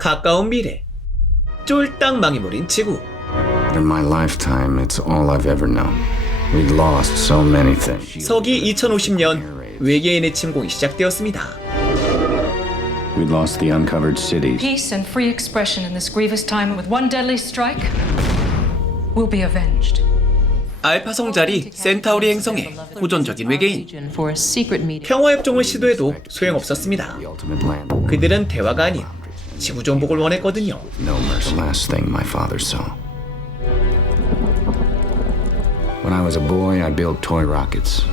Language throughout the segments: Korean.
가까운 미래 쫄딱 망해버린 지구 In my lifetime, it's all I've ever known. We'd lost so many things. 서기 2050년 외계인의 침공이 시작되었습니다. We'd lost the uncovered cities. Peace and free expression in this grievous time with one deadly strike will be avenged. 알파 성자리 센타우리 행성에 호전적인 외계인. 평화협정을 시도해도 소용없었습니다. 그들은 대화가 아닌 지구 정복을 원했거든요. No mercy. The last thing my father saw. When I was a boy, I built toy rockets.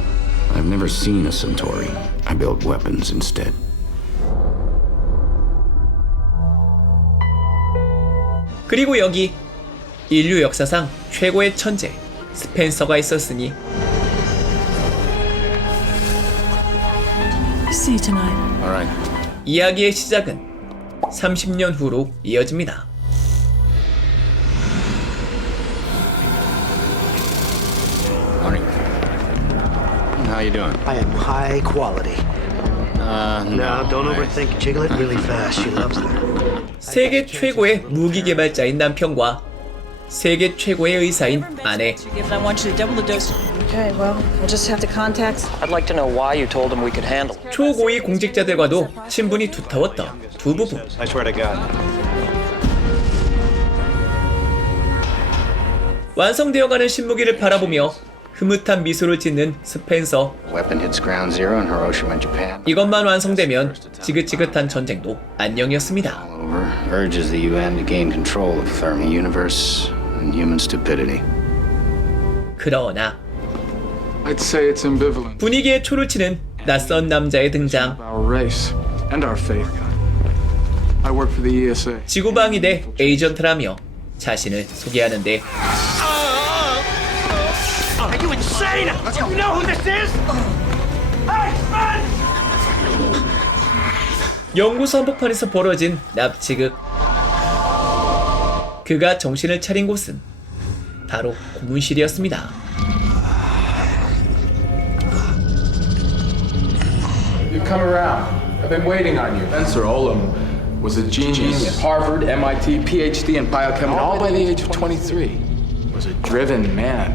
I've never seen a Centauri. I built weapons instead. 그리고 여기 인류 역사상 최고의 천재 스펜서가 있었으니 See you tonight. All right. 이야기의 시작은 30년 후로 이어집니다. Morning. How you doing? I am high quality. Uh, No, don't overthink. Jiggle it really fast. She loves that. 세계 최고의 무기 개발자인 남편과 세계 최고의 의사인 아내 I want you to double the dose. Okay, well, we'll just have to contact. I'd like to know why you told him we could handle it. 초고위 공직자들과도 친분이 두터웠던 두 부부 I swear to God. 완성되어가는 신무기를 바라보며 흐뭇한 미소를 짓는 스펜서 Weapon hits ground zero in Hiroshima, Japan. 이것만 완성되면 지긋지긋한 전쟁도 안녕이었습니다. Over urges the UN to gain control of Fermi universe and human stupidity. 그러나 I'd say it's ambivalent. 분위기에 초를 치는 낯선 남자의 등장 Our race and our faith. I work for the ESA. 지구방위대 에이전트라며 자신을 소개하는데 Are you insane? You know who this is? Hey, man! 연구소 한복판에서 벌어진 납치극 그가 정신을 차린 곳은 바로 고문실이었습니다. come around. I've been waiting on you. Spencer Olem was a genius. Harvard, MIT, PhD in biochemistry. All by the age of 23. Was a driven man.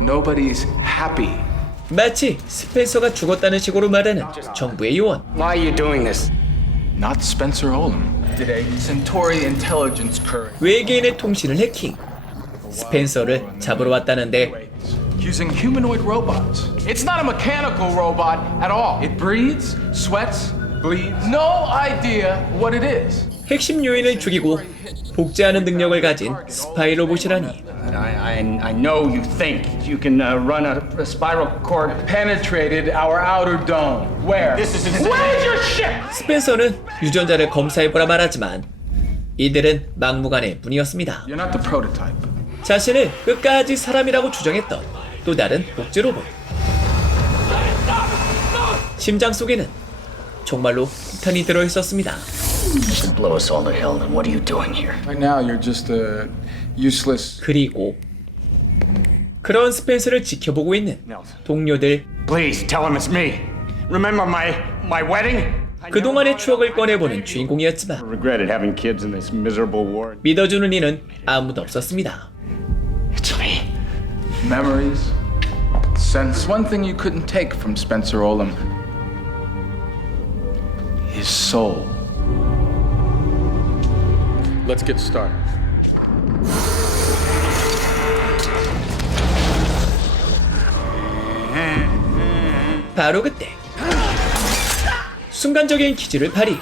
Nobody's happy. 마치 스펜서가 죽었다는 식으로 말하는 정부의 요원 Why are you doing this? Not Spencer Olem. Did a Centauri intelligence current 외계인의 통신을 해킹 스펜서를 잡으러 왔다는데 using humanoid robots. It's not a mechanical robot at all. It breathes, sweats, bleeds. No idea what it is. 핵심 요인을 죽이고 복제하는 능력을 가진 스파이 로봇이라니 I, I, I know you think you can uh, run a, a spiral cord. Penetrated our outer dome. Where? This is insane. Where's your ship? 스펜서는 유전자를 검사해보라 말하지만 이들은 막무가내 뿐이었습니다. You're not the prototype. 자신을 끝까지 사람이라고 주장했던 또 다른 복제 로봇. 심장 속에는 정말로 폭탄이 들어 있었습니다. 그리고 그런 스펜서를 지켜보고 있는 동료들 Please tell him it's me. Remember my my wedding? 그동안의 추억을 꺼내보는 주인공이었지만. 믿어주는 이는 아무도 없었습니다. Memories, sense. One thing you couldn't take from Spencer Olem his soul. Let's get started. 바로 그때 순간적인 기질을 발휘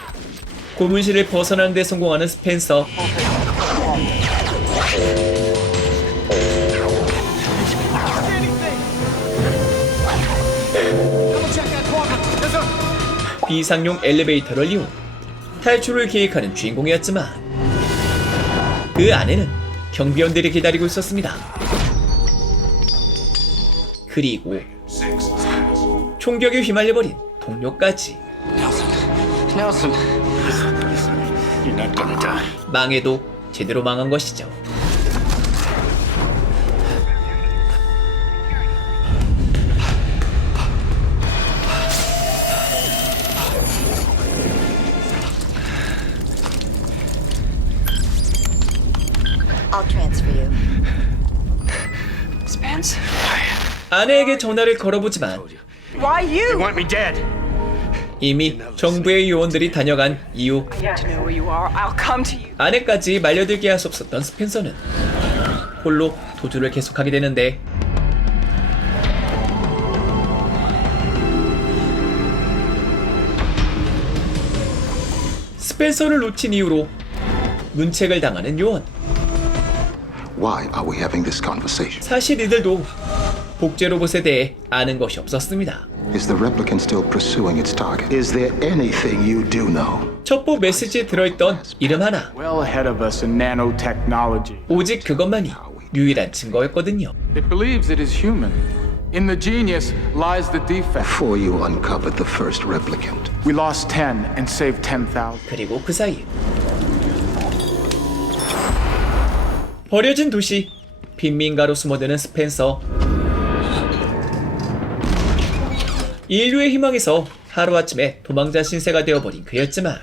고문실을 벗어나는 데 성공하는 스펜서 비상용 엘리베이터를 이용 탈출을 계획하는 주인공이었지만 그 안에는 경비원들이 기다리고 있었습니다. 그리고 총격에 휘말려버린 동료까지. 망해도 제대로 망한 것이죠. I'll transfer you. Spence? 아내에게 전화를 걸어보지만 Why you? want me dead. 이미 정부의 요원들이 다녀간 이후 To know where you are, I'll come to you. 아내까지 말려들게 할 수 없었던 스펜서는 홀로 도주를 계속하게 되는데 스펜서를 놓친 이후로 문책을 당하는 요원 Why are we having this conversation? 사실 이들도 복제 로봇에 대해 아는 것이 없었습니다 Is the replicant still pursuing its target? Is there anything you do know? 첩보 메시지에 들어있던 이름 하나 Well ahead of us in nanotechnology. 오직 그것만이 유일한 증거였거든요 It believes it is human. In the genius lies the defect. Before you uncovered the first replicant, We lost 10 and saved 10,000. 그리고 그 사이 버려진 도시 빈민가로 숨어드는 스펜서 인류의 희망에서 하루아침에 도망자 신세가 되어버린 그였지만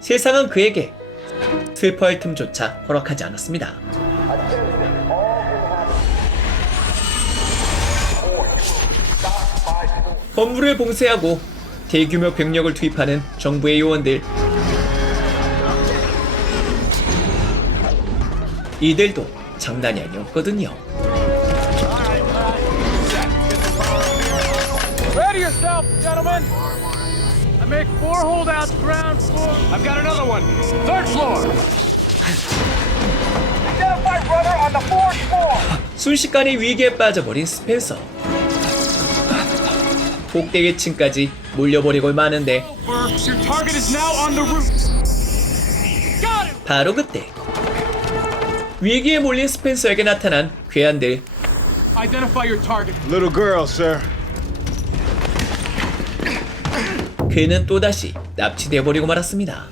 세상은 그에게 슬퍼할 틈조차 허락하지 않았습니다. 건물을 봉쇄하고 대규모 병력을 투입하는 정부의 요원들. 이들도 장난이 아니었거든요. 순식간에 위기에 빠져버린 스펜서. 꼭대기층까지 몰려버리고 마는데. 바로 그때 위기에 몰린 스펜서에게 나타난 괴한들 Identify your target. Little girl, sir. 그는 또다시 납치되어버리고 말았습니다.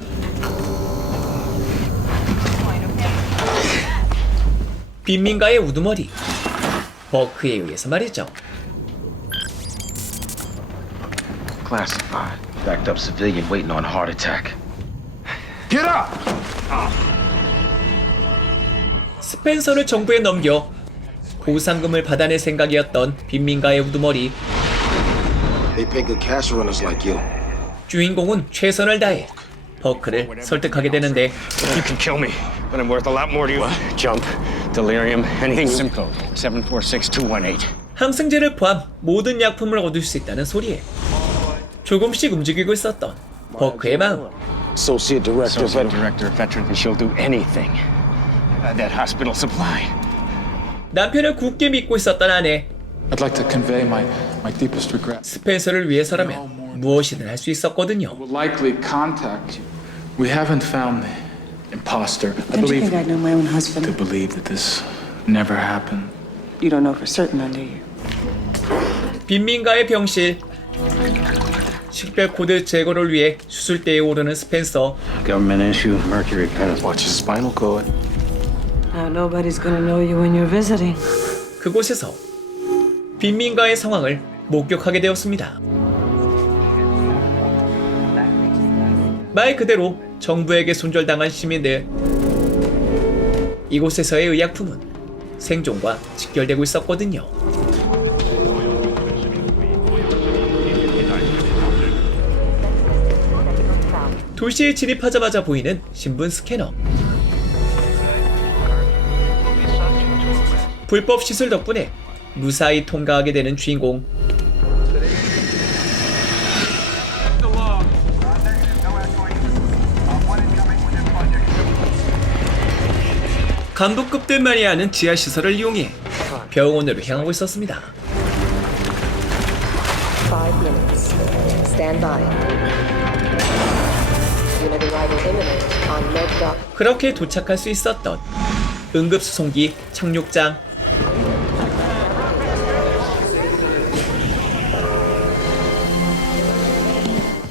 빈민가의 우두머리 버크에 의해서 말이죠. Classified. Backed up civilian waiting on heart attack. Get up! 스펜서를 정부에 넘겨 보상금을 받아낼 생각이었던 빈민가의 우두머리. 주인공은 최선을 다해 버크를 설득하게 되는데 You can kill me, but I'm worth a lot more to you. Jump, delirium, anything. Sim code 746218. 항생제를 포함 모든 약품을 얻을 수 있다는 소리에 조금씩 움직이고 있었던 버크의 마음 Associate Director Associate Director of Veterans, and she'll do anything. Uh, that hospital supply. 남편을 굳게 믿고 있었던 아내 I'd like to convey my, my deepest regret. 스펜서를 위해서라면 무엇이든 할 수 있었거든요 Will likely contact you. We haven't found the imposter. I Don't you believe think I know my own to husband? believe that this never happened. You don't know for certain, then, do you? 빈민가의 병실 식별 코드 제거를 위해 수술대에 오르는 스펜서 Government issue mercury pedestal. Watch his spinal cord. Now nobody's gonna know you when you're visiting. 그곳에서 빈민가의 상황을 목격하게 되었습니다. 말 그대로 정부에게 손절당한 시민들. 이곳에서의 의약품은 생존과 직결되고 있었거든요. 도시에 진입하자마자 보이는 신분 스캐너. 불법 시술 덕분에 무사히 통과하게 되는 주인공. 감독급들만이 아는 지하 시설을 이용해 병원으로 향하고 있었습니다. 그렇게 도착할 수 있었던 응급수송기 착륙장.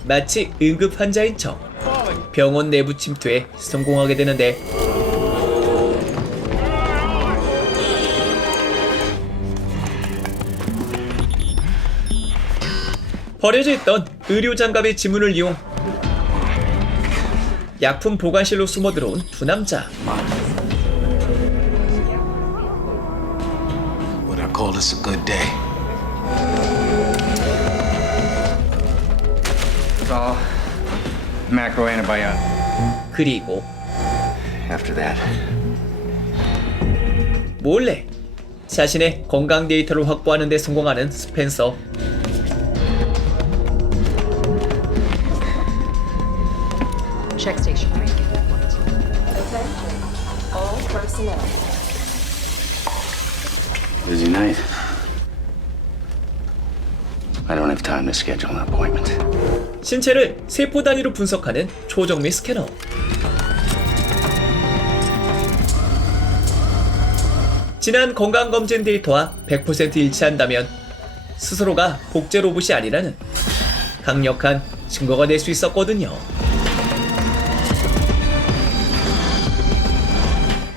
마치 응급 환자인 척 병원 내부 침투에 성공하게 되는데 버려져 있던 의료 장갑의 지문을 이용 약품 보관실로 숨어 들어온 두 남자. Would I call this a good day? All macro antibiotic. 그리고 After that, 몰래 자신의 건강 데이터를 확보하는 데 성공하는 스펜서. Check station. All personnel. busy night. I don't have time to schedule an appointment. 신체를 세포 단위로 분석하는 초정밀 스캐너. 지난 건강검진 데이터와 100% 일치한다면 스스로가 복제 로봇이 아니라는 강력한 증거가 될 수 있었거든요.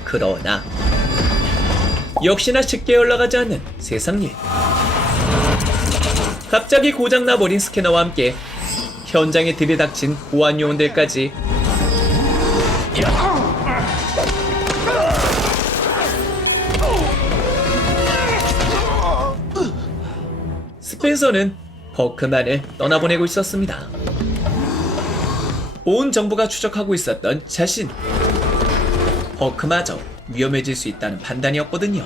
그러나 역시나 쉽게 연락하지 않는 세상 일. 갑자기 고장나 버린 스캐너와 함께 현장에 들이닥친 보안 요원들까지 스펜서는 버크만을 떠나보내고 있었습니다. 온 정부가 추적하고 있었던 자신. 버크마저 위험해질 수 있다는 판단이었거든요.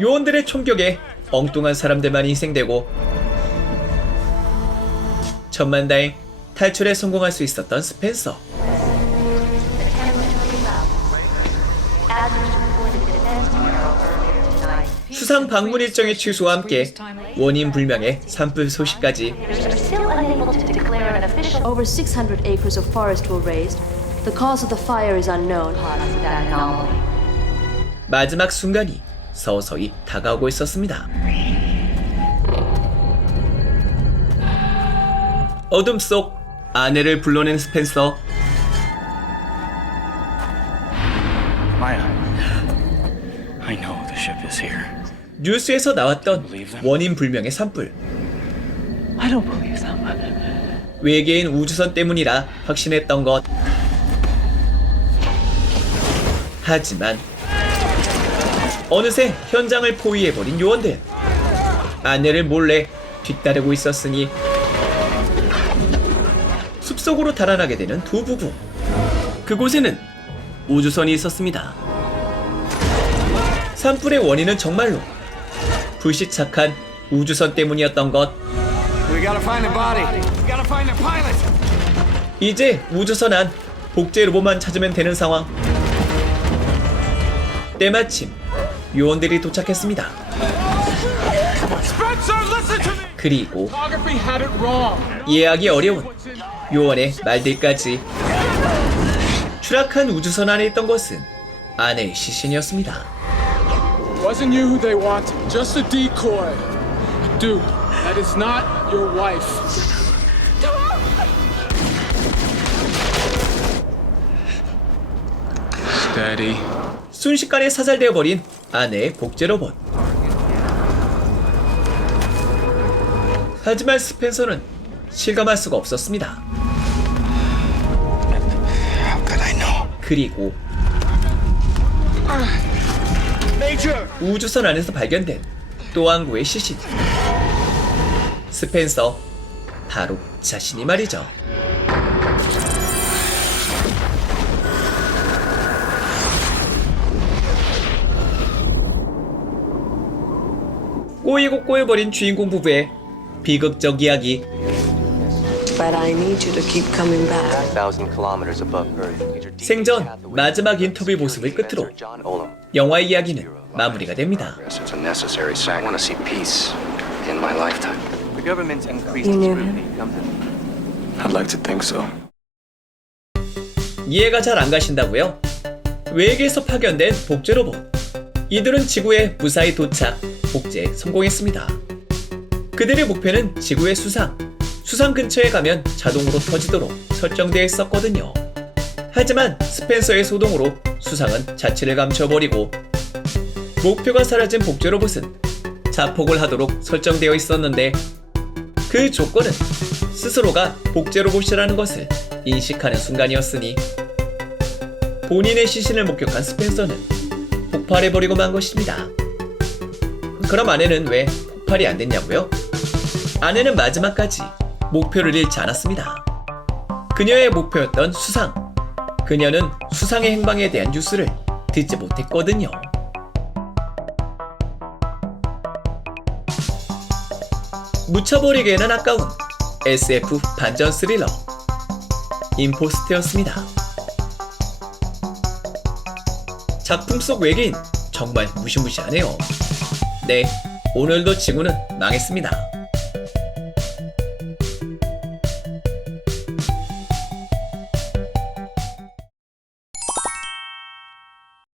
요원들의 총격에 엉뚱한 사람들만 희생되고 천만다행 탈출에 성공할 수 있었던 스펜서. 수상 방문 일정의 취소와 함께 원인 불명의 산불 소식까지 Over 600 acres of forest were razed. The cause of the fire is unknown. 마지막 순간이 서서히 다가오고 있었습니다. 어둠 속 아내를 불러낸 스펜서 Maya, I know the ship is here. 뉴스에서 나왔던 원인 불명의 산불. 외계인 우주선 때문이라 확신했던 것. 하지만 어느새 현장을 포위해버린 요원들. 아내를 몰래 뒤따르고 있었으니 숲속으로 달아나게 되는 두 부부. 그곳에는 우주선이 있었습니다. 산불의 원인은 정말로 불시착한 우주선 때문이었던 것. 이제 우주선 안 복제 로봇만 찾으면 되는 상황. 때마침 요원들이 도착했습니다. 그리고. 이해하기 어려운 요원의 말들까지 추락한 우주선 안에 있던 것은 아내의 시신이었습니다. Wasn't you who they wanted, just a decoy. Dude, that is not your wife. Steady. 순식간에 사살되어 버린 아내의 복제 로봇. 하지만 스펜서는 실감할 수가 없었습니다. How could I know? 그리고 우주선 안에서 발견된 또한 구의 시신. 스펜서 바로 자신이 말이죠. 꼬이고 꼬여버린 주인공 부부의 비극적 이야기 But I need you to keep coming back. thousand kilometers above Earth. 생전 마지막 인터뷰 모습을 끝으로 영화의 이야기는 마무리가 됩니다. Yes, it's a necessary sac. I want to see peace in my lifetime. The government's increased You knew scrutiny comes in I'd like to think so. 이해가 잘 안 가신다고요? 외계에서 파견된 복제 로봇. 이들은 지구에 무사히 도착, 복제에 성공했습니다. 그들의 목표는 지구의 수상, 수상 근처에 가면 자동으로 터지도록 설정되어 있었거든요. 하지만 스펜서의 소동으로 수상은 자취를 감춰버리고 목표가 사라진 복제 로봇은 자폭을 하도록 설정되어 있었는데 그 조건은 스스로가 복제 로봇이라는 것을 인식하는 순간이었으니 본인의 시신을 목격한 스펜서는 폭발해버리고 만 것입니다. 그럼 아내는 왜 폭발이 안 됐냐고요? 아내는 마지막까지 목표를 잃지 않았습니다. 그녀의 목표였던 수상. 그녀는 수상의 행방에 대한 뉴스를 듣지 못했거든요. 묻혀버리기에는 아까운 SF 반전 스릴러 임포스트였습니다. 작품 속 외계인 정말 무시무시하네요. 네, 오늘도 지구는 망했습니다.